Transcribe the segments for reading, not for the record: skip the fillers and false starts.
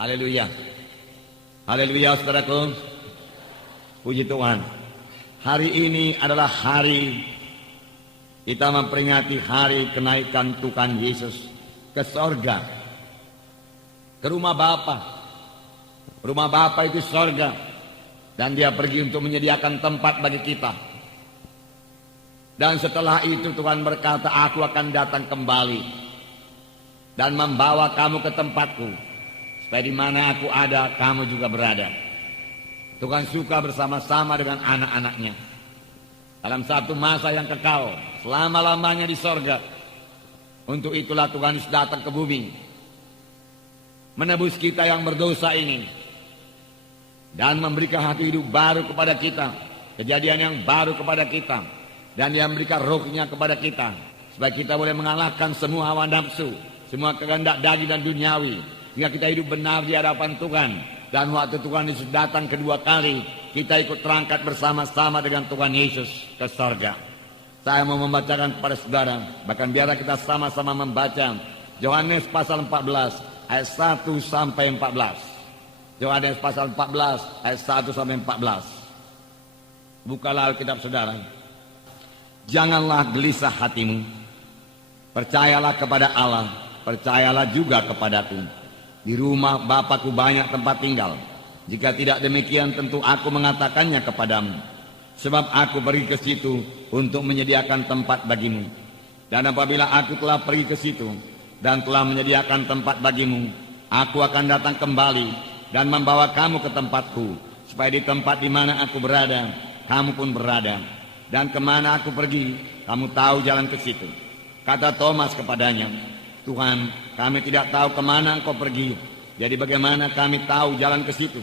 Haleluya. Haleluya saudaraku. Puji Tuhan. Hari ini adalah hari kita memperingati hari kenaikan Tuhan Yesus ke sorga, ke rumah Bapa. Rumah Bapa itu sorga, dan dia pergi untuk menyediakan tempat bagi kita. Dan setelah itu Tuhan berkata, aku akan datang kembali dan membawa kamu ke tempatku, supaya di mana aku ada, kamu juga berada. Tuhan suka bersama-sama dengan anak-anaknya dalam satu masa yang kekal, selama-lamanya di sorga. Untuk itulah Tuhan Yesus datang ke bumi, menebus kita yang berdosa ini, dan memberikan hati hidup baru kepada kita, kejadian yang baru kepada kita, dan dia memberikan rohnya kepada kita, supaya kita boleh mengalahkan semua hawa nafsu, semua kehendak daging dan duniawi, hingga kita hidup benar di hadapan Tuhan. Dan waktu Tuhan Yesus datang kedua kali, kita ikut terangkat bersama-sama dengan Tuhan Yesus ke sorga. Saya mau membacakan kepada saudara, bahkan biarlah kita sama-sama membaca Yohanes pasal 14 ayat 1 sampai 14. Yohanes pasal 14 ayat 1 sampai 14. Bukalah Alkitab saudara. Janganlah gelisah hatimu, percayalah kepada Allah, percayalah juga kepadaku. Di rumah Bapakku banyak tempat tinggal. Jika tidak demikian, tentu aku mengatakannya kepadamu. Sebab aku pergi ke situ untuk menyediakan tempat bagimu. Dan apabila aku telah pergi ke situ dan telah menyediakan tempat bagimu, aku akan datang kembali dan membawa kamu ke tempatku, supaya di tempat di mana aku berada, kamu pun berada. Dan kemana aku pergi, kamu tahu jalan ke situ. Kata Thomas kepadanya, Tuhan, kami tidak tahu kemana engkau pergi, jadi bagaimana kami tahu jalan ke situ?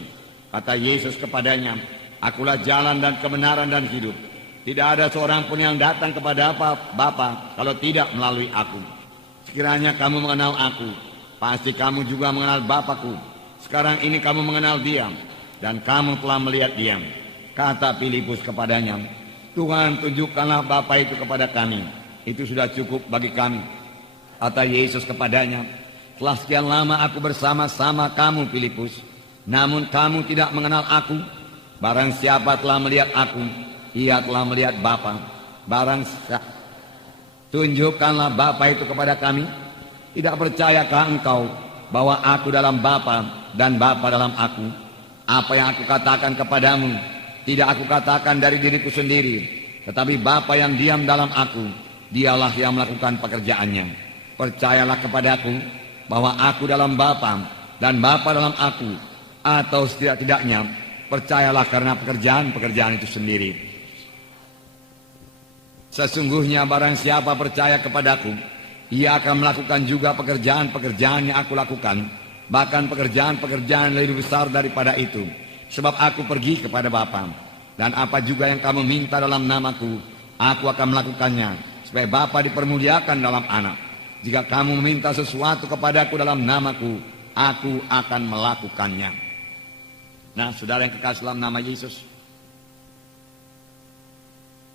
Kata Yesus kepadanya, akulah jalan dan kebenaran dan hidup. Tidak ada seorang pun yang datang kepada Bapa kalau tidak melalui aku. Sekiranya kamu mengenal aku, pasti kamu juga mengenal Bapakku. Sekarang ini kamu mengenal Dia, dan kamu telah melihat Dia. Kata Filipus kepadanya, Tuhan, tunjukkanlah Bapa itu kepada kami, itu sudah cukup bagi kami. Kata Yesus kepadanya, telah sekian lama aku bersama-sama kamu, Filipus, namun kamu tidak mengenal aku. Barang siapa telah melihat aku, ia telah melihat Bapa. Tunjukkanlah Bapa itu kepada kami. Tidak percayakah engkau bahwa aku dalam Bapa dan Bapa dalam aku? Apa yang aku katakan kepadamu, tidak aku katakan dari diriku sendiri, tetapi Bapa yang diam dalam aku, dialah yang melakukan pekerjaannya. Percayalah kepadaku bahwa aku dalam Bapa dan Bapa dalam aku, atau setidak-tidaknya percayalah karena pekerjaan-pekerjaan itu sendiri. Sesungguhnya barang siapa percaya kepadaku, ia akan melakukan juga pekerjaan-pekerjaan yang aku lakukan, bahkan pekerjaan-pekerjaan lebih besar daripada itu. Sebab aku pergi kepada Bapa, dan apa juga yang kamu minta dalam namaku, aku akan melakukannya, supaya Bapa dipermuliakan dalam anak. Jika kamu meminta sesuatu kepadaku dalam namaku, aku akan melakukannya. Nah, saudara yang kekasih dalam nama Yesus.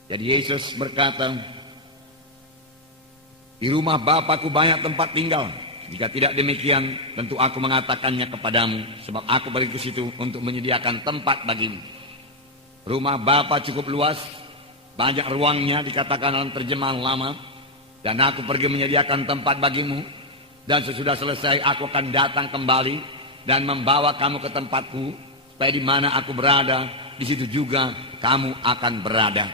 Jadi Yesus berkata, di rumah Bapakku banyak tempat tinggal. Jika tidak demikian, tentu aku mengatakannya kepadamu, sebab aku pergi ke situ untuk menyediakan tempat bagimu. Rumah Bapa cukup luas, banyak ruangnya, dikatakan dalam terjemahan lama. Dan aku pergi menyediakan tempat bagimu, dan sesudah selesai aku akan datang kembali dan membawa kamu ke tempatku, supaya di mana aku berada, di situ juga kamu akan berada.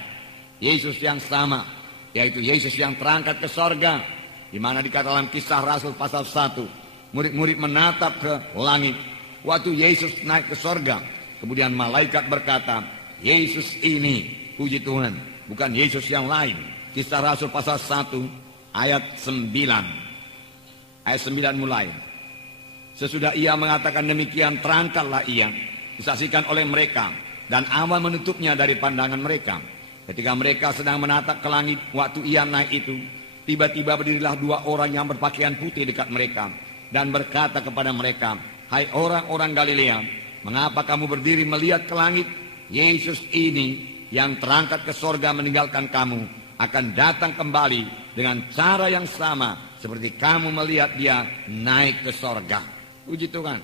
Yesus yang sama, yaitu Yesus yang terangkat ke sorga, di mana dikatakan dalam Kisah Rasul pasal 1, murid-murid menatap ke langit. Waktu Yesus naik ke sorga, kemudian malaikat berkata, Yesus ini, puji Tuhan, bukan Yesus yang lain. Kisah Rasul pasal 1 ayat 9. Ayat 9 mulai. Sesudah ia mengatakan demikian, terangkatlah ia, disaksikan oleh mereka, dan awan menutupnya dari pandangan mereka. Ketika mereka sedang menatap ke langit, waktu ia naik itu, tiba-tiba berdirilah dua orang yang berpakaian putih dekat mereka, dan berkata kepada mereka, hai orang-orang Galilea, mengapa kamu berdiri melihat ke langit? Yesus ini yang terangkat ke sorga meninggalkan kamu, akan datang kembali dengan cara yang sama seperti kamu melihat dia naik ke sorga. Puji Tuhan.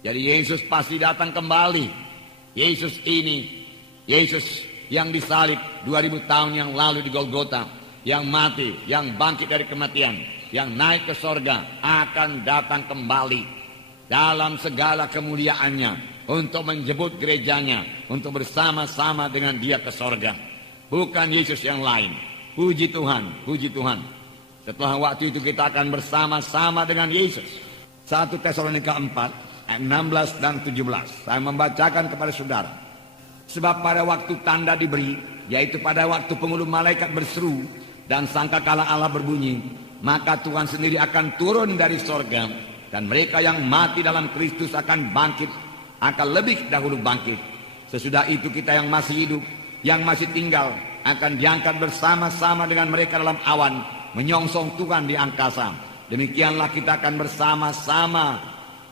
Jadi Yesus pasti datang kembali. Yesus ini, Yesus yang disalib 2000 tahun yang lalu di Golgota, yang mati, yang bangkit dari kematian, yang naik ke sorga, akan datang kembali dalam segala kemuliaannya untuk menjemput gerejanya, untuk bersama-sama dengan dia ke sorga. Bukan Yesus yang lain. Puji Tuhan, puji Tuhan. Setelah waktu itu kita akan bersama-sama dengan Yesus. 1 Tesalonika 4 ayat 16 dan 17. Saya membacakan kepada saudara. Sebab pada waktu tanda diberi, yaitu pada waktu penghulu malaikat berseru dan sangkakala Allah berbunyi, maka Tuhan sendiri akan turun dari sorga, dan mereka yang mati dalam Kristus akan bangkit, akan lebih dahulu bangkit. Sesudah itu kita yang masih hidup, yang masih tinggal, akan diangkat bersama-sama dengan mereka dalam awan, menyongsong Tuhan di angkasa. Demikianlah kita akan bersama-sama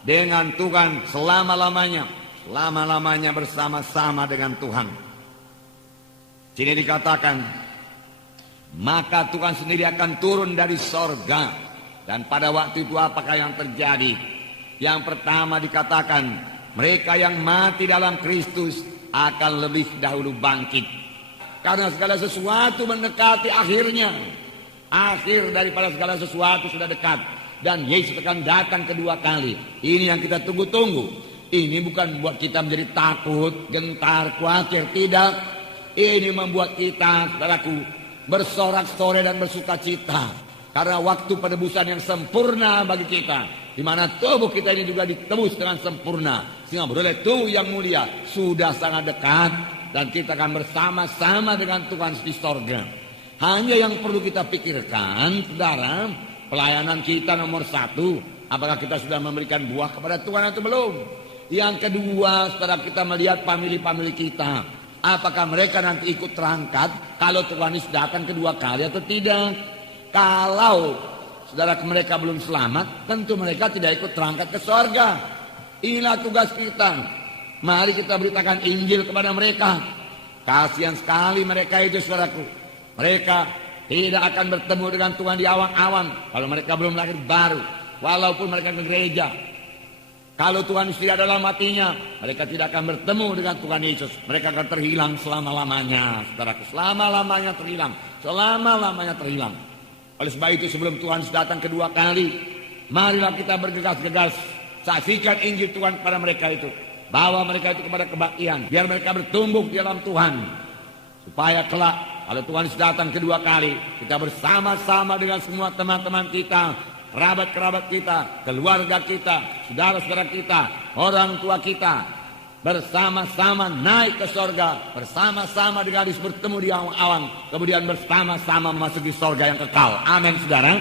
dengan Tuhan selama-lamanya. Selama-lamanya bersama-sama dengan Tuhan. Sini dikatakan, maka Tuhan sendiri akan turun dari sorga. Dan pada waktu itu apakah yang terjadi? Yang pertama dikatakan, mereka yang mati dalam Kristus akan lebih dahulu bangkit. Karena segala sesuatu mendekati akhirnya. Akhir daripada segala sesuatu sudah dekat. Dan Yesus akan datang kedua kali. Ini yang kita tunggu-tunggu. Ini bukan membuat kita menjadi takut, gentar, khawatir. Tidak. Ini membuat kita, saudaraku, bersorak-sorai dan bersuka cita. Karena waktu penebusan yang sempurna bagi kita. Di mana tubuh kita ini juga ditebus dengan sempurna. Sehingga beroleh tubuh yang mulia sudah sangat dekat. Dan kita akan bersama-sama dengan Tuhan di sorga. Hanya yang perlu kita pikirkan, saudara, pelayanan kita nomor 1, apakah kita sudah memberikan buah kepada Tuhan atau belum? Yang kedua, saudara, kita melihat famili-famili kita. Apakah mereka nanti ikut terangkat kalau Tuhan Yesus datang kedua kali atau tidak? Kalau saudara mereka belum selamat, tentu mereka tidak ikut terangkat ke sorga. Inilah tugas kita. Mari kita beritakan Injil kepada mereka. Kasihan sekali mereka itu, saudaraku. Mereka tidak akan bertemu dengan Tuhan di awan-awan kalau mereka belum lahir baru. Walaupun mereka ke gereja. Kalau Tuhan Yesus tidak dalam hatinya, mereka tidak akan bertemu dengan Tuhan Yesus. Mereka akan terhilang selama-lamanya, saudaraku. Selama-lamanya terhilang. Selama-lamanya terhilang. Oleh sebab itu sebelum Tuhan Yesus datang kedua kali, marilah kita bergegas-gegas saksikan Injil Tuhan kepada mereka itu. Bawa mereka itu kepada kebaktian. Biar mereka bertumbuh di dalam Tuhan. Supaya kelak kalau Tuhan Yesus datang kedua kali, kita bersama-sama dengan semua teman-teman kita, kerabat-kerabat kita, keluarga kita, saudara-saudara kita, orang tua kita, bersama-sama naik ke sorga, bersama-sama dengan Yesus bertemu di awan-awan, kemudian bersama-sama memasuki sorga yang kekal. Amin, saudara.